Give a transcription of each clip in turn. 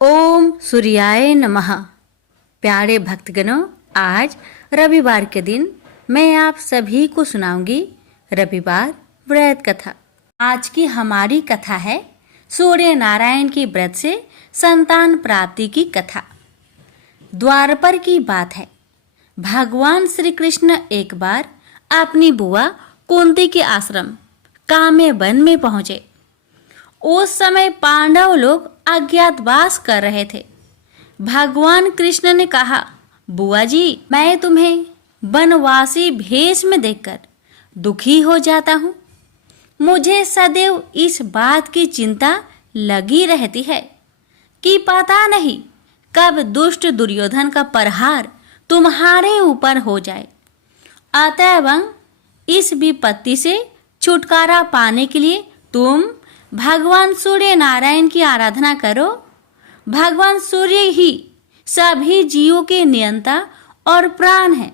ओम सूर्याय नमः। प्यारे भक्तगणों, आज रविवार के दिन मैं आप सभी को सुनाऊंगी रविवार व्रत कथा। आज की हमारी कथा है सूर्य नारायण के व्रत से संतान प्राप्ति की कथा। द्वारपर की बात है। भगवान श्री कृष्ण एक बार अपनी बुआ कुंती के आश्रम काम्य वन में पहुंचे। उस समय पांडव लोग अज्ञातवास कर रहे थे। भगवान कृष्ण ने कहा, बुआ जी, मैं तुम्हें वनवासी भेष में देखकर दुखी हो जाता हूँ। मुझे सदैव इस बात की चिंता लगी रहती है कि पता नहीं कब दुष्ट दुर्योधन का प्रहार तुम्हारे ऊपर हो जाए। अतएव इस विपत्ति से छुटकारा पाने के लिए तुम भगवान सूर्य नारायण की आराधना करो। भगवान सूर्य ही सभी जीवों के नियंता और प्राण हैं।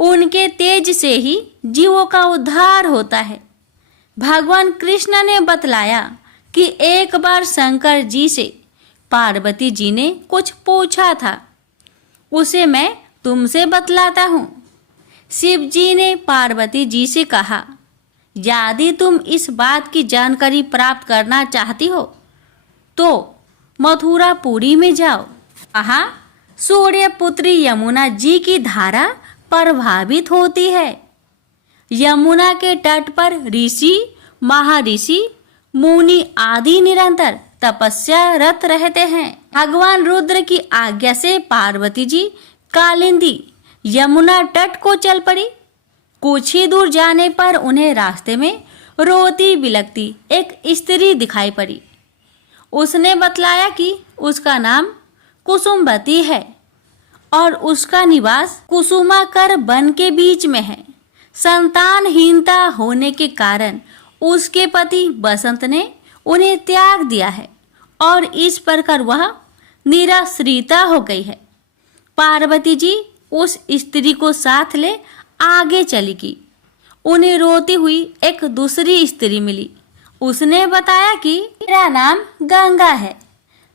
उनके तेज से ही जीवों का उद्धार होता है। भगवान कृष्ण ने बतलाया कि एक बार शंकर जी से पार्वती जी ने कुछ पूछा था, उसे मैं तुमसे बतलाता हूँ। शिव जी ने पार्वती जी से कहा, यदि तुम इस बात की जानकारी प्राप्त करना चाहती हो तो मथुरापुरी में जाओ। वहाँ सूर्य पुत्री यमुना जी की धारा प्रभावित होती है। यमुना के तट पर ऋषि, महर्षि, मुनि आदि निरंतर तपस्या रत रहते हैं। भगवान रुद्र की आज्ञा से पार्वती जी कालिंदी यमुना तट को चल पड़ी। कुछ ही दूर जाने पर उन्हें रास्ते में रोती बिलखती एक स्त्री दिखाई पड़ी। उसने बतलाया कि उसका नाम कुसुमवती है और उसका निवास कुसुमाकर वन के बीच में है। संतानहीनता होने के कारण उसके पति बसंत ने उन्हें त्याग दिया है और इस प्रकार वह निराश्रिता हो गई है। पार्वती जी उस स्त्री को साथ ले आगे चली गई। उन्हें रोती हुई एक दूसरी स्त्री मिली। उसने बताया कि मेरा नाम गंगा है।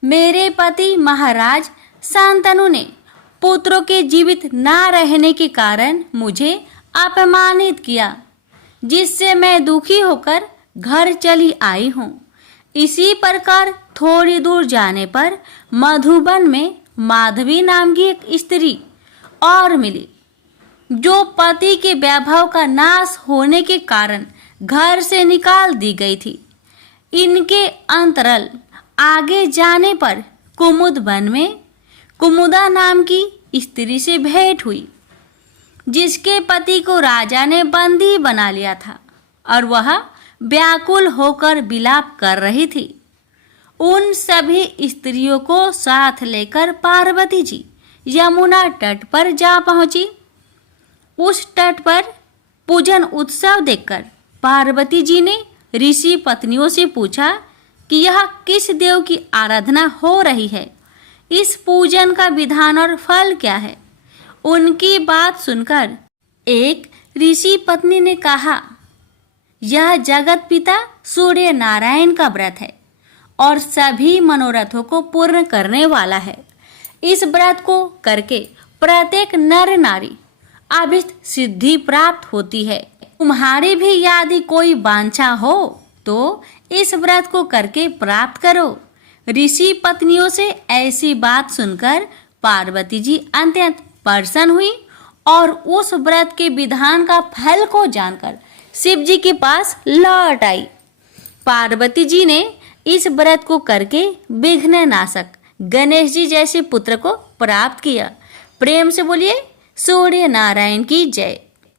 मेरे पति महाराज शांतनु ने पुत्रों के जीवित न रहने के कारण मुझे अपमानित किया, जिससे मैं दुखी होकर घर चली आई हूँ। इसी प्रकार थोड़ी दूर जाने पर मधुबन में माधवी नाम की एक स्त्री और मिली, जो पति के वैभव का नाश होने के कारण घर से निकाल दी गई थी। इनके अंतरल आगे जाने पर कुमुद वन में कुमुदा नाम की स्त्री से भेंट हुई, जिसके पति को राजा ने बंदी बना लिया था और वह व्याकुल होकर विलाप कर रही थी। उन सभी स्त्रियों को साथ लेकर पार्वती जी यमुना तट पर जा पहुंची। उस तट पर पूजन उत्सव देखकर पार्वती जी ने ऋषि पत्नियों से पूछा कि यह किस देव की आराधना हो रही है, इस पूजन का विधान और फल क्या है। उनकी बात सुनकर एक ऋषि पत्नी ने कहा, यह जगत पिता सूर्य नारायण का व्रत है और सभी मनोरथों को पूर्ण करने वाला है। इस व्रत को करके प्रत्येक नर नारी अभिष्ट सिद्धि प्राप्त होती है। तुम्हारी भी यदि कोई वांछा हो तो इस व्रत को करके प्राप्त करो। ऋषि पत्नियों से ऐसी बात सुनकर पार्वती जी अत्यंत प्रसन्न हुई और उस व्रत के विधान का फल को जानकर शिव जी के पास लौट आई। पार्वती जी ने इस व्रत को करके विघ्न नाशक गणेश जी जैसे पुत्र को प्राप्त किया। प्रेम से बोलिए सूर्य नारायण की जय।